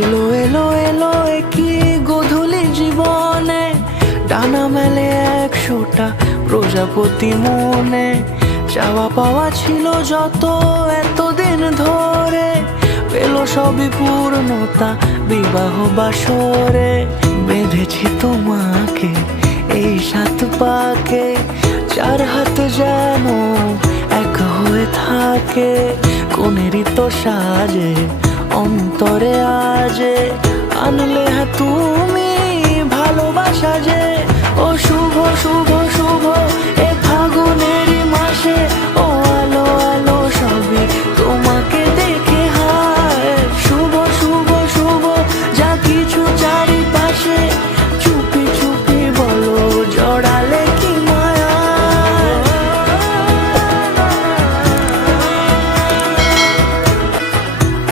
এলো এলো এলো কি গোধূলি জীবনে, ডানা মেলে 100টা প্রজাপতি মনে। চাওয়া পাওয়া ছিল যত এতদিন ধরে, পেল সবই পূর্ণতা বিবাহ বাসরে। বেঁধেছি তোমাকে এই 7 পাকে, 4 হাত যেন এক হয়ে থাকে। কোনেরই তো সাজে অন্তরে আজে, আনলে তুমি ভালোবাসা যে। ও শুভ শুভ শুভ